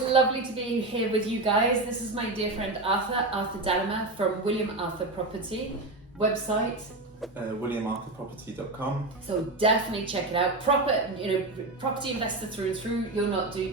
it's lovely to be here with you guys. This is my dear friend Arthur Dalamer from William Arthur Property website. WilliamArthurProperty.com. So definitely check it out. Property investor through and through. You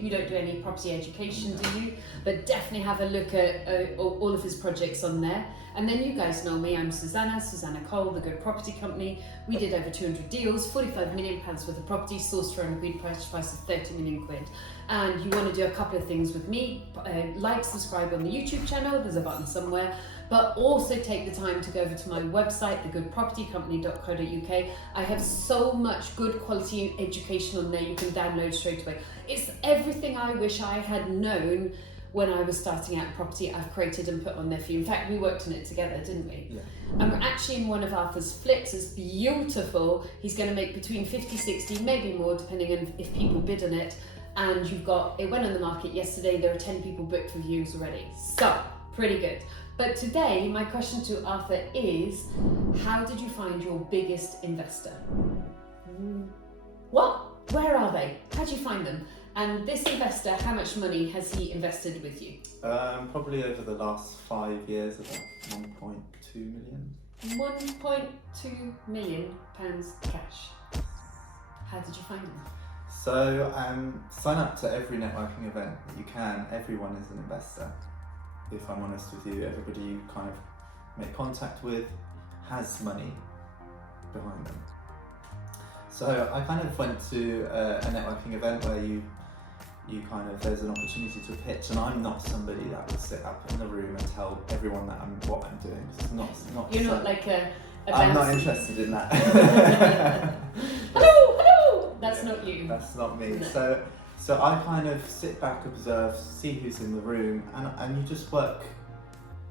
don't do any property education, do you? But definitely have a look at all of his projects on there. And then you guys know me. I'm Susannah Cole, the Good Property Company. We did over 200 deals, £45 million worth of property, sourced for an agreed purchase price of 30 million quid. And you want to do a couple of things with me. Like, subscribe on the YouTube channel. There's a button somewhere. But also take the time to go over to my website, thegoodpropertycompany.co.uk. I have so much good quality education on there you can download straight away. It's everything I wish I had known when I was starting out property. I've created and put on there for you. In fact, we worked on it together, didn't we? Yeah. I'm actually in one of Arthur's flips. It's beautiful. He's going to make between 50, 60, maybe more, depending on if people bid on it. And it went on the market yesterday. There are 10 people booked for views already. So, pretty good. But today, my question to Arthur is, how did you find your biggest investor? What? Where are they? How did you find them? And this investor, how much money has he invested with you? Probably over the last 5 years, about 1.2 million. 1.2 million pounds cash. How did you find them? So sign up to every networking event that you can. Everyone is an investor. If I'm honest with you, everybody you kind of make contact with has money behind them. So I kind of went to a networking event where there's an opportunity to pitch, and I'm not somebody that will sit up in the room and tell everyone that what I'm doing. It's not. You're not like a I'm not interested in that. Hello. That's not you. That's not me. No. So I kind of sit back, observe, see who's in the room, and you just work.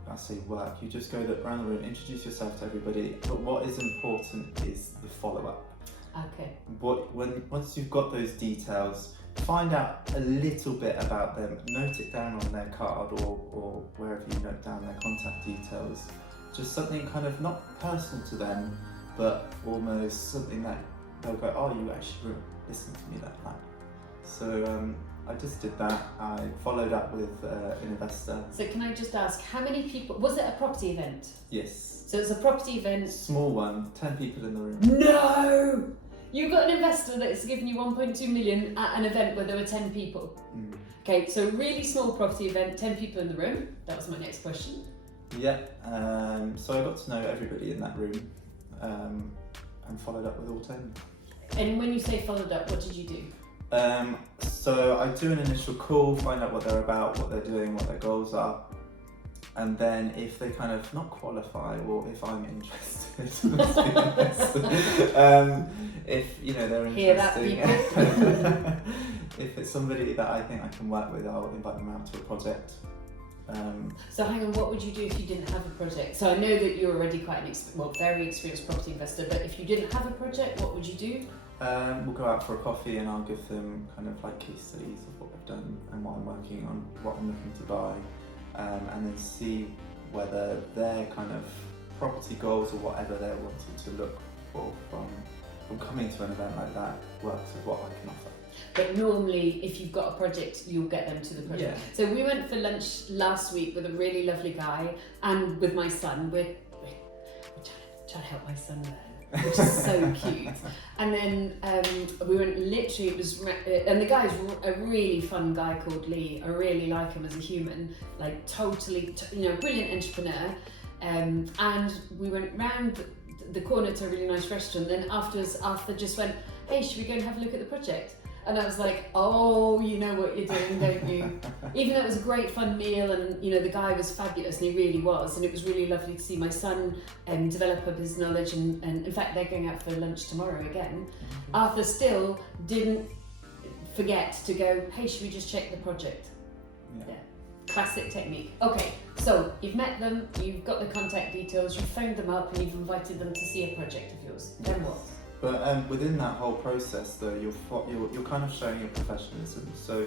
I say work. You just go around the room, introduce yourself to everybody. But what is important is the follow-up. Okay. Once you've got those details, find out a little bit about them. Note it down on their card or wherever you note down their contact details. Just something kind of not personal to them, but almost something that they'll go, oh, you actually listened to me that time. So I just did that. I followed up with an investor. So can I just ask, how many people, was it a property event? Yes. So it's a property event. Small one, 10 people in the room. No! You got an investor that's given you 1.2 million at an event where there were 10 people. Mm. Okay, so really small property event, 10 people in the room. That was my next question. Yeah, so I got to know everybody in that room and followed up with all 10. And when you say followed up, what did you do? So I do an initial call, find out what they're about, what they're doing, what their goals are, and then if they kind of not qualify, or if I'm interested, let's be honest, if they're interested, Hear that, people? if it's somebody that I think I can work with, I'll invite them out to a project. So hang on, what would you do if you didn't have a project? So I know that you're already quite very experienced property investor, but if you didn't have a project, what would you do? We'll go out for a coffee and I'll give them kind of like case studies of what I've done and what I'm working on, what I'm looking to buy, and then see whether their kind of property goals or whatever they're wanting to look for from coming to an event like that works with what I can offer. But normally, if you've got a project, you'll get them to the project. Yeah. So we went for lunch last week with a really lovely guy and with my son. We're trying to help my son there, which is so cute. And then we went, literally, and the guy's a really fun guy called Lee. I really like him as a human, like totally, brilliant entrepreneur. And we went round the corner to a really nice restaurant. Then afterwards, Arthur just went, hey, should we go and have a look at the project? And I was like, oh, you know what you're doing, don't you? Even though it was a great fun meal and, the guy was fabulous, and he really was. And it was really lovely to see my son develop up his knowledge. And in fact, they're going out for lunch tomorrow again. Mm-hmm. Arthur still didn't forget to go, hey, should we just check the project? Yeah. Classic technique. Okay, so you've met them, you've got the contact details, you've phoned them up and you've invited them to see a project of yours. Then what? But within that whole process, though, you're kind of showing your professionalism. So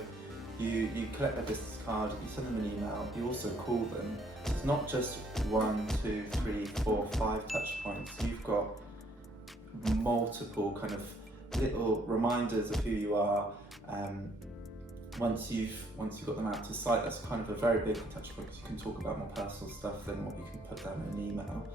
you collect their business card, you send them an email, you also call them. It's not just 1, 2, 3, 4, 5 touch points. You've got multiple kind of little reminders of who you are, once you've got them out to site, that's kind of a very big touch point, because you can talk about more personal stuff than what you can put down in an email,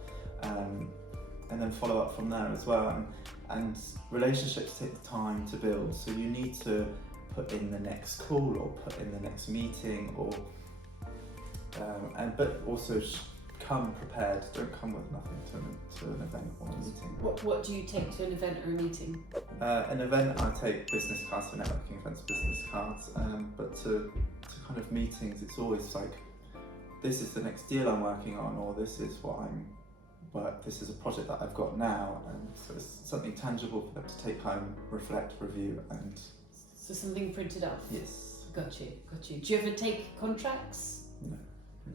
and then follow up from there as well. And relationships take time to build, so you need to put in the next call or put in the next meeting, or but also come prepared. Don't come with nothing to an event or a meeting. What do you take to an event or a meeting? An event, I take business cards. For networking events, business cards. But to kind of meetings, it's always like, this is the next deal I'm working on, or this is this is a project that I've got now, and so it's something tangible for them to take home, reflect, review, and. So something printed off. Yes. Got you. Do you ever take contracts? No.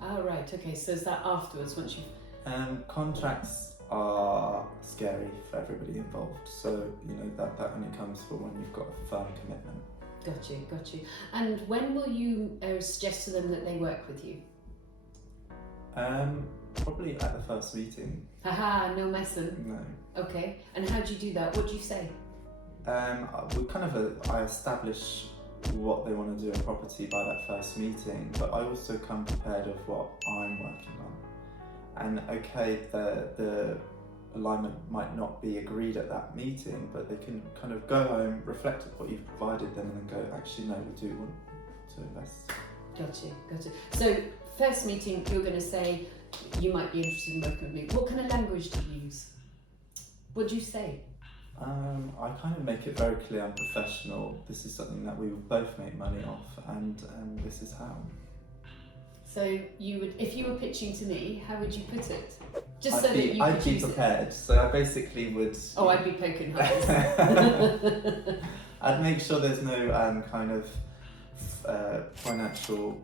Oh, right, okay, so is that afterwards, once you've... Contracts are scary for everybody involved, so that only comes for when you've got a firm commitment. Got you. And when will you suggest to them that they work with you? Probably at the first meeting. Haha, no messing. No. Okay, and how do you do that? What do you say? I establish what they want to do in property by that first meeting, but I also come prepared of what I'm working on. And okay, the alignment might not be agreed at that meeting, but they can kind of go home, reflect on what you've provided them, and then go, actually no, we do want to invest. Got you. So first meeting, you're going to say you might be interested in working with me. What kind of language do you use? What do you say? I kind of make it very clear I'm professional. This is something that we will both make money off, and this is how. So you would, if you were pitching to me, how would you put it? Just I'd be prepared. So I basically would. Oh, I'd be poking holes. I'd make sure there's no kind of financial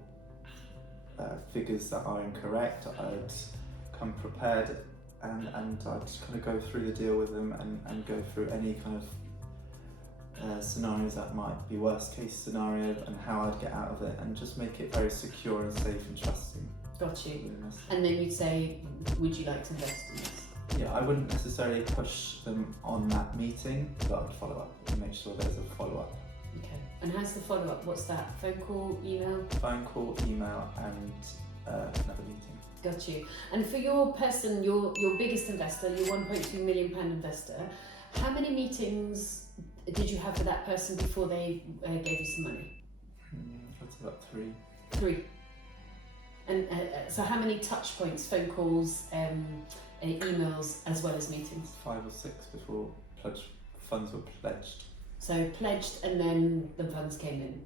figures that are incorrect. I'd come prepared. And I'd just kind of go through the deal with them and go through any kind of scenarios that might be worst case scenario, and how I'd get out of it, and just make it very secure and safe and trusting. Got you. And then you'd say, would you like to invest in this? Yeah, I wouldn't necessarily push them on that meeting, but I'd follow up and make sure there's a follow up. Okay. And how's the follow up? What's that? Phone call, email? Phone call, email, and another meeting. Got you. And for your person, your biggest investor, your £1.2 million investor, how many meetings did you have for that person before they gave you some money? That's about 3. 3. And so how many touch points, phone calls, emails, as well as meetings? 5 or 6 before funds were pledged. So pledged, and then the funds came in.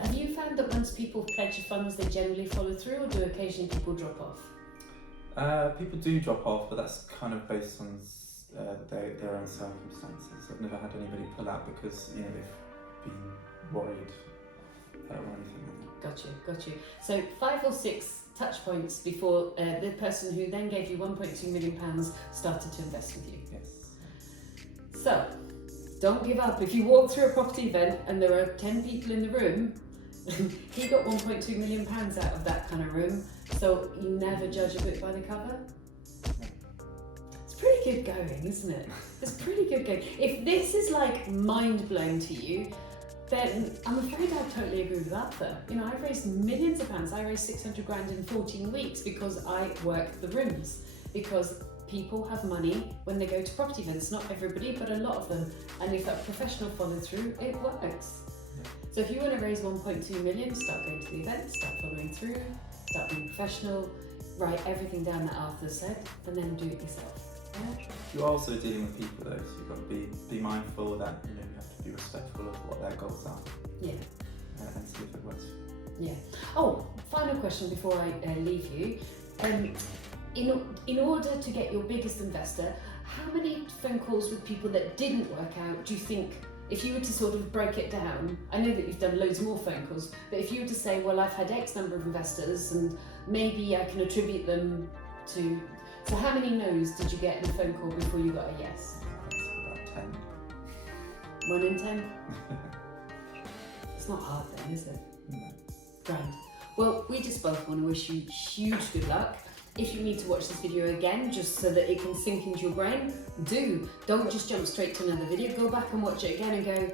Have you found that once people pledge the funds, they generally follow through, or do occasionally people drop off? People do drop off, but that's kind of based on their own circumstances. I've never had anybody pull out because they've been worried or anything. Got you. So 5 or 6 touch points before the person who then gave you £1.2 million started to invest with you. Yes. So don't give up. If you walk through a property event and there are 10 people in the room, he got £1.2 million out of that kind of room. So you never judge a book by the cover. It's pretty good going, isn't it? It's pretty good going. If this is like mind blowing to you, then I'm afraid I totally agree with Arthur. I've raised millions of pounds. I raised 600 grand in 14 weeks because I work the rooms. Because people have money when they go to property events. Not everybody, but a lot of them. And if that professional follow through, it works. So if you want to raise 1.2 million, start going to the event, start following through, start being professional, write everything down that Arthur said, and then do it yourself. Yeah? You're also dealing with people though, so you've got to be mindful that you have to be respectful of what their goals are. Yeah. And see if it works. Yeah. Oh, final question before I leave you. In order to get your biggest investor, how many phone calls with people that didn't work out do you think? If you were to sort of break it down, I know that you've done loads more phone calls, but if you were to say, well, I've had X number of investors and maybe I can attribute them to... So how many no's did you get in a phone call before you got a yes? About 10. 1 in 10? It's not hard then, is it? No. Grand. Well, we just both want to wish you huge good luck. If you need to watch this video again, just so that it can sink into your brain, do. Don't just jump straight to another video. Go back and watch it again and go,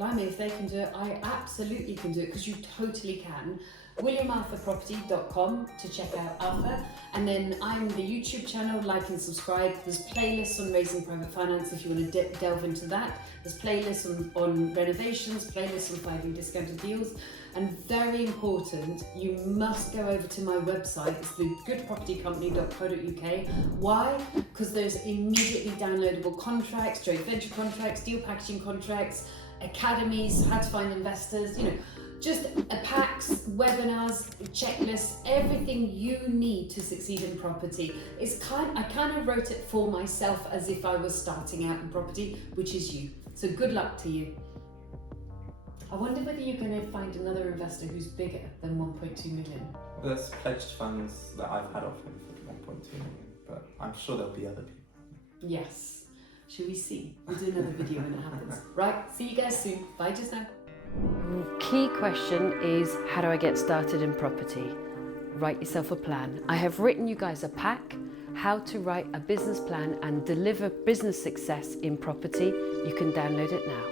blimey, if they can do it, I absolutely can do it, because you totally can. WilliamArthurProperty.com to check out Arthur, and then I'm the YouTube channel, like and subscribe. There's playlists on raising private finance if you want to delve into that. There's playlists on renovations, playlists on 5-year discounted deals, and very important, you must go over to my website. It's thegoodpropertycompany.co.uk. Why? Because there's immediately downloadable contracts, joint venture contracts, deal packaging contracts, academies, how to find investors, you know, just packs, webinars, checklists, everything you need to succeed in property. I kind of wrote it for myself as if I was starting out in property, which is you. So good luck to you. I wonder whether you're going to find another investor who's bigger than 1.2 million. There's pledged funds that I've had offered for 1.2 million, but I'm sure there'll be other people. Yes. Shall we see? We'll do another video when it happens. Right, see you guys soon. Bye just now. Key question is, how do I get started in property? Write yourself a plan. I have written you guys a pack, how to write a business plan and deliver business success in property. You can download it now.